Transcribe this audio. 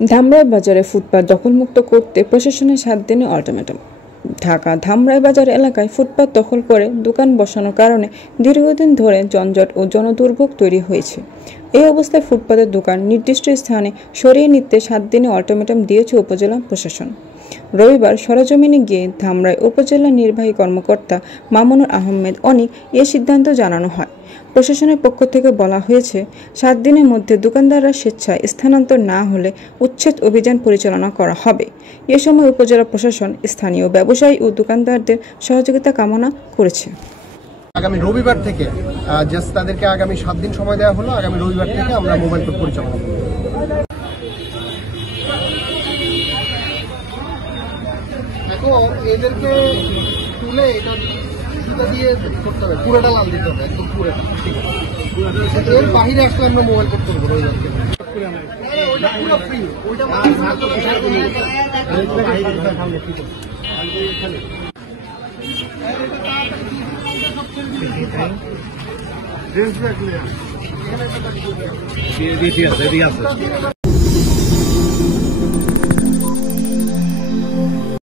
ধামরাই বাজারে ফুটপাত দখলমুক্ত করতে প্রশাসনের 7 দিনের আলটিমেটাম। ঢাকা ধামরাই বাজার এলাকায় ফুটপাত দখল করে দোকান বসানোর কারণে দীর্ঘদিন ধরে যানজট ও জনদুর্ভোগ তৈরি হয়েছে। এই অবস্থায় ফুটপাতের দোকান নির্দিষ্ট স্থানে সরিয়ে নিতে 7 দিনের আলটিমেটাম দিয়েছে উপজেলা প্রশাসন। রবিবার সরেজমিনে গিয়ে ধামরাই উপজেলা নির্বাহী কর্মকর্তা মামুনুর আহমেদ অনিক এ সিদ্ধান্ত জানানো হয়। প্রশাসনের পক্ষ থেকে বলা হয়েছে, 7 দিনের মধ্যে দোকানদাররা স্বেচ্ছায় স্থানান্তর না হলে উচ্ছেদ অভিযান পরিচালনা করা হবে। এ সময় উপজেলা প্রশাসন স্থানীয় ব্যবসায়ী ও দোকানদারদের সহযোগিতা কামনা করেছে। আগামী রবিবার থেকে তাদেরকে আগামী 7 দিন সময় দেওয়া হলো। আগামী রবিবার থেকে আমরা মোবাইল কোর্ট পরিচালনা করব। এখন এদেরকে তুলে এটা দিয়ে করতে হবে, পুরোটা লাল দিতে হবে, একদম পুরোটা। এর বাহিরে আসলে আমরা মোবাইল কোর্ট করবো রবিবারকে। ঠিক আছে।